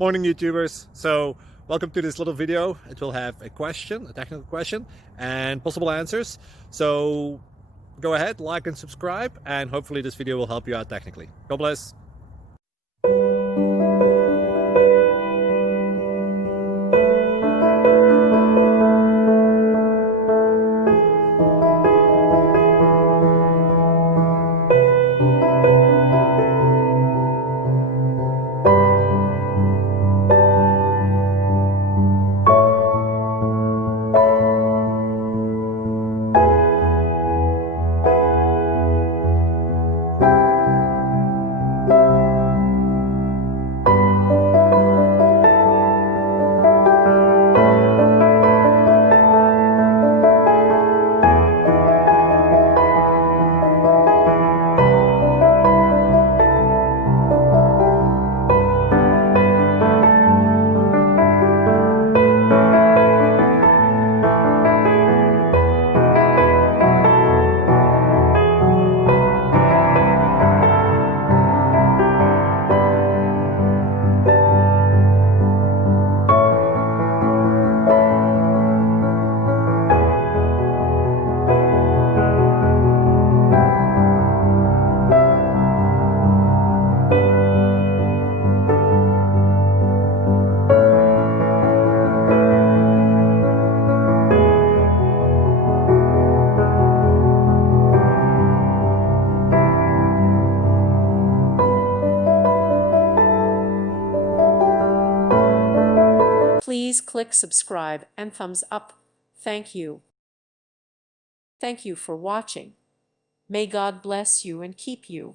Morning YouTubers. So welcome to this little video. It will have a question, a technical question, and possible answers. So go ahead, like and subscribe, and hopefully this video will help you out technically. God bless. Please click subscribe and thumbs up. Thank you. Thank you for watching. May God bless you and keep you.